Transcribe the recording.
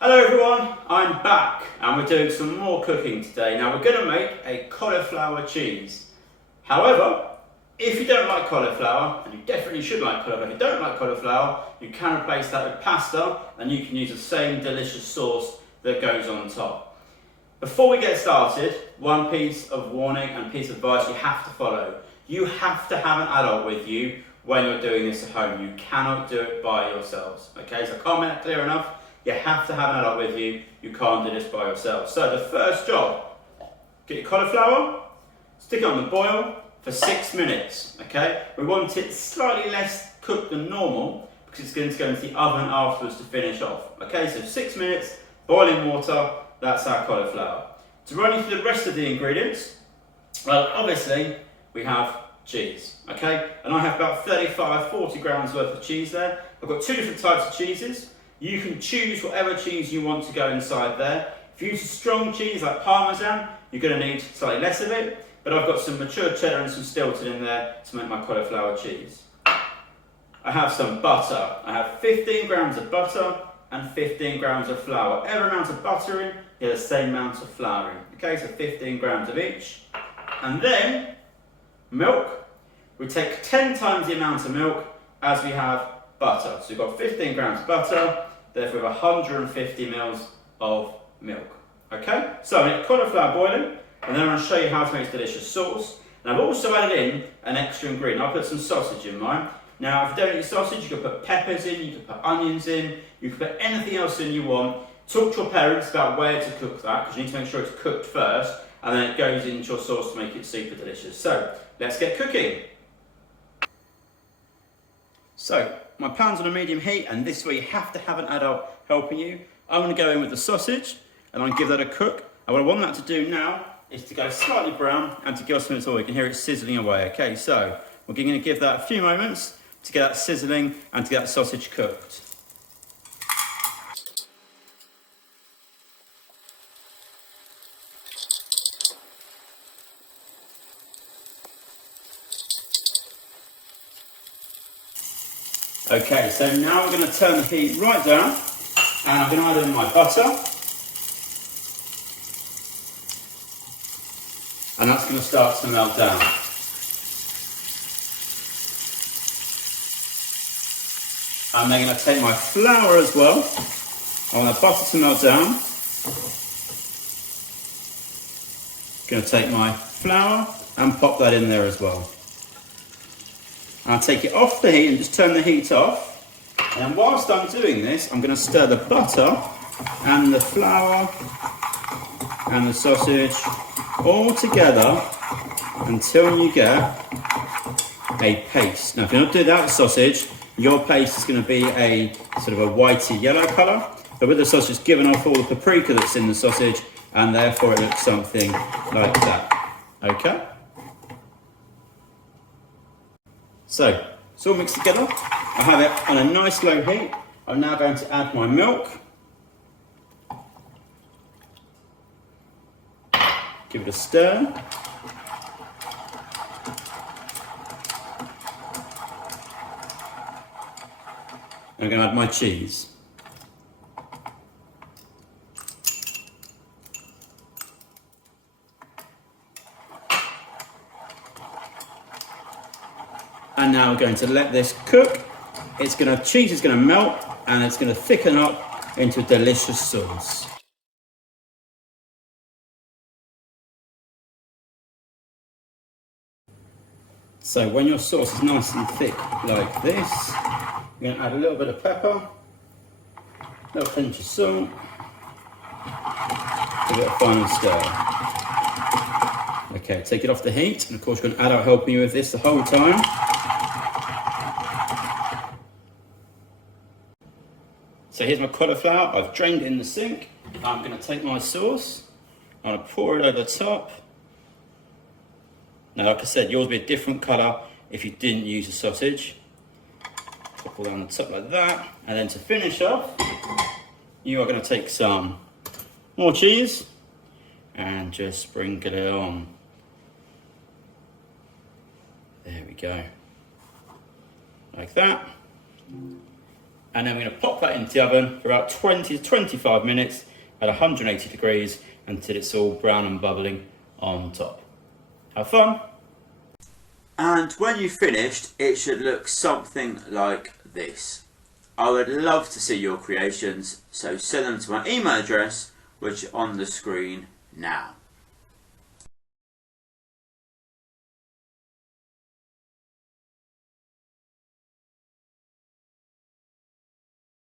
Hello everyone, I'm back and we're doing some more cooking today. Now we're going to make a cauliflower cheese. However, if you don't like cauliflower, and you definitely should like cauliflower, if you don't like cauliflower, you can replace that with pasta and you can use the same delicious sauce that goes on top. Before we get started, one piece of warning and piece of advice you have to follow. You have to have an adult with you when you're doing this at home. You cannot do it by yourselves. Okay, so I can't make that clear enough. You have to have an adult with you. You can't do this by yourself. So the first job, get your cauliflower, stick it on the boil for 6 minutes, okay? We want it slightly less cooked than normal because it's going to go into the oven afterwards to finish off. Okay, so 6 minutes, boiling water, that's our cauliflower. To run you through the rest of the ingredients, well, obviously, we have cheese, okay? And I have about 40 grams worth of cheese there. I've got two different types of cheeses. You can choose whatever cheese you want to go inside there. If you use a strong cheese like Parmesan, you're going to need slightly less of it, but I've got some mature cheddar and some Stilton in there to make my cauliflower cheese. I have some butter. I have 15 grams of butter and 15 grams of flour. Every amount of butter in, you have the same amount of flour in. Okay, so 15 grams of each. And then, milk. We take 10 times the amount of milk as we have butter. So we've got 15 grams of butter, therefore we have 150 mils of milk. Okay, so I'm going to cauliflower boiling, and then I'm going to show you how to make this delicious sauce. And I've also added in an extra ingredient. I'll put some sausage in mine. Now, if you don't eat sausage, you can put peppers in, you can put onions in, you can put anything else in you want. Talk to your parents about where to cook that, because you need to make sure it's cooked first, and then it goes into your sauce to make it super delicious. So, let's get cooking. So, my pan's on a medium heat, and this is where you have to have an adult helping you. I'm going to go in with the sausage, and I'm going to give that a cook. And what I want that to do now is to go slightly brown and to give us some oil. You can hear it sizzling away. Okay, so we're going to give that a few moments to get that sizzling and to get that sausage cooked. Okay, so now we're going to turn the heat right down, and I'm going to add in my butter, and that's going to start to melt down. I'm then going to take my flour as well. I want the butter to melt down. Going to take my flour and pop that in there as well. I'll take it off the heat and just turn the heat off. And whilst I'm doing this, I'm going to stir the butter and the flour and the sausage all together until you get a paste. Now, if you're not doing that with sausage, your paste is going to be a sort of a whitey yellow colour. But with the sausage, it's given off all the paprika that's in the sausage, and therefore it looks something like that. Okay? So, it's all mixed together. I have it on a nice low heat. I'm now going to add my milk. Give it a stir. I'm going to add my cheese. And now we're going to let this cook. Cheese is going to melt, and it's going to thicken up into a delicious sauce. So when your sauce is nice and thick like this, you're going to add a little bit of pepper, a little pinch of salt, give it a final stir. Okay, take it off the heat, and of course you're going to add out helping you with this the whole time. So here's my cauliflower. I've drained it in the sink. I'm going to take my sauce. I'm going to pour it over the top. Now, like I said, yours will be a different colour if you didn't use the sausage. Pop all down the top like that. And then to finish off, you are going to take some more cheese and just sprinkle it on. There we go. Like that. and then we're going to pop that into the oven for about 20 to 25 minutes at 180 degrees until it's all brown and bubbling on top. Have fun! And when you've finished, it should look something like this. I would love to see your creations, so send them to my email address, which is on the screen now.